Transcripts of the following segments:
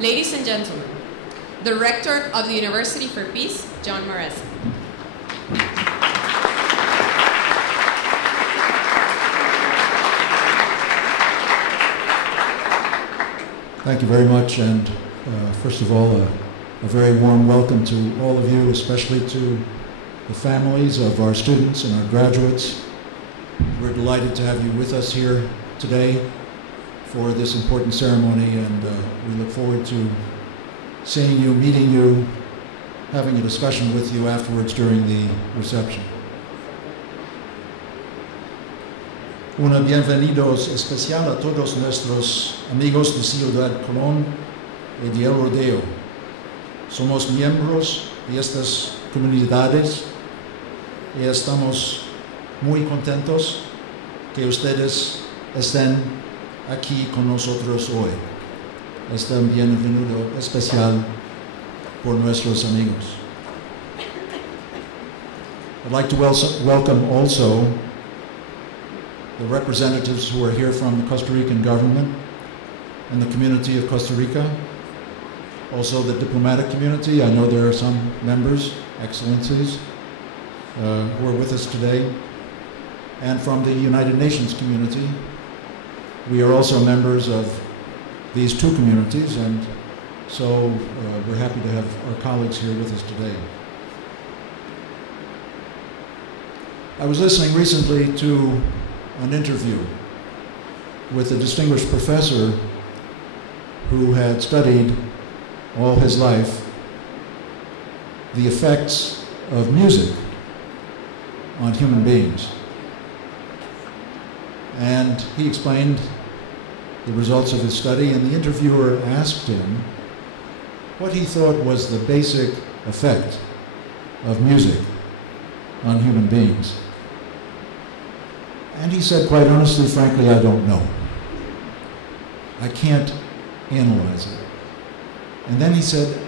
Ladies and gentlemen, the Rector of the University for Peace, John Moresi. Thank you very much, and first of all, a very warm welcome to all of you, especially to the families of our students and our graduates. We're delighted to have you with us here today for this important ceremony, and we look forward to seeing you, meeting you, having a discussion with you afterwards during the reception. Una bienvenidos especial a todos nuestros amigos de Ciudad Colón y de El Rodeo. Somos miembros de estas comunidades y estamos muy contentos que ustedes estén aquí con nosotros hoy. Es un bienvenido especial por nuestros amigos. I'd like to welcome also the representatives who are here from the Costa Rican government and the community of Costa Rica, also the diplomatic community. I know there are some members, excellencies, who are with us today, and from the United Nations community. We are also members of these two communities, and so we're happy to have our colleagues here with us today. I was listening recently to an interview with a distinguished professor who had studied all his life the effects of music on human beings. And he explained the results of his study, and the interviewer asked him what he thought was the basic effect of music on human beings. And he said, quite honestly, frankly, I don't know. I can't analyze it. And then he said,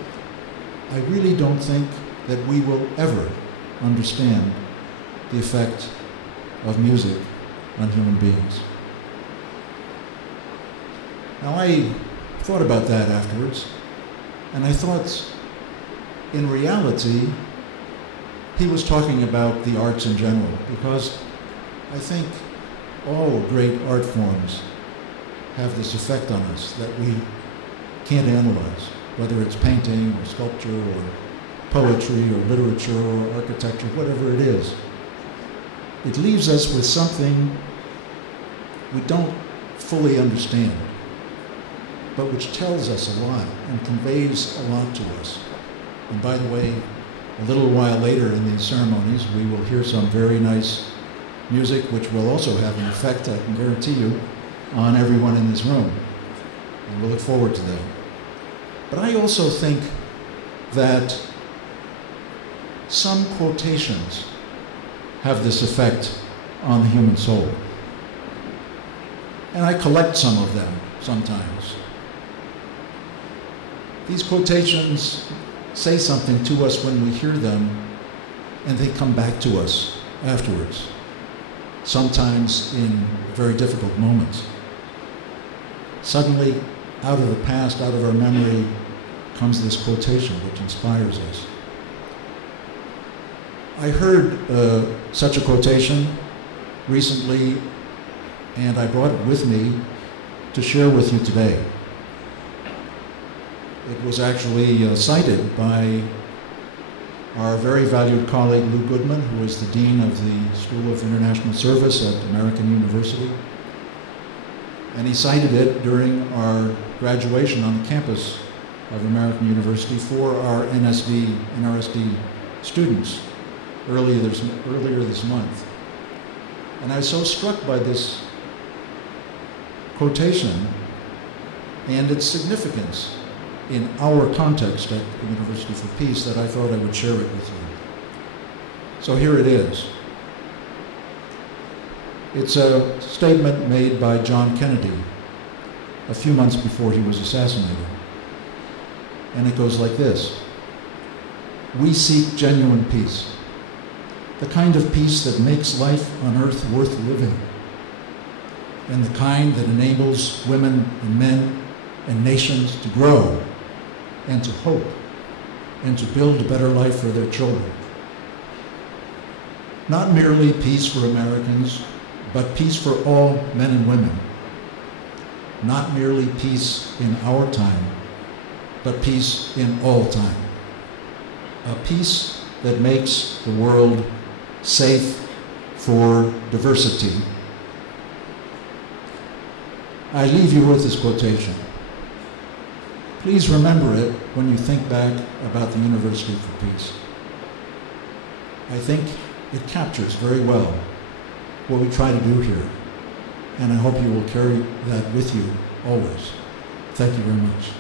I really don't think that we will ever understand the effect of music on human beings. Now, I thought about that afterwards, and I thought, in reality, he was talking about the arts in general, because I think all great art forms have this effect on us that we can't analyze, whether it's painting or sculpture or poetry or literature or architecture, whatever it is. It leaves us with something we don't fully understand, but which tells us a lot and conveys a lot to us. And by the way, a little while later in these ceremonies, we will hear some very nice music which will also have an effect, I can guarantee you, on everyone in this room. And we'll look forward to that. But I also think that some quotations have this effect on the human soul. And I collect some of them sometimes. These quotations say something to us when we hear them, and they come back to us afterwards, sometimes in very difficult moments. Suddenly, out of the past, out of our memory, comes this quotation which inspires us. I heard such a quotation recently, and I brought it with me to share with you today. It was actually cited by our very valued colleague Lou Goodman, who is the Dean of the School of International Service at American University. And he cited it during our graduation on the campus of American University for our NSD and RSD students earlier this month. And I was so struck by this quotation and its significance in our context at the University for Peace that I thought I would share it with you. So here it is. It's a statement made by John Kennedy a few months before he was assassinated. And it goes like this: we seek genuine peace, the kind of peace that makes life on earth worth living, and the kind that enables women and men and nations to grow and to hope and to build a better life for their children. Not merely peace for Americans, but peace for all men and women. Not merely peace in our time, but peace in all time. A peace that makes the world safe for diversity. I leave you with this quotation. Please remember it when you think back about the University for Peace. I think it captures very well what we try to do here, and I hope you will carry that with you always. Thank you very much.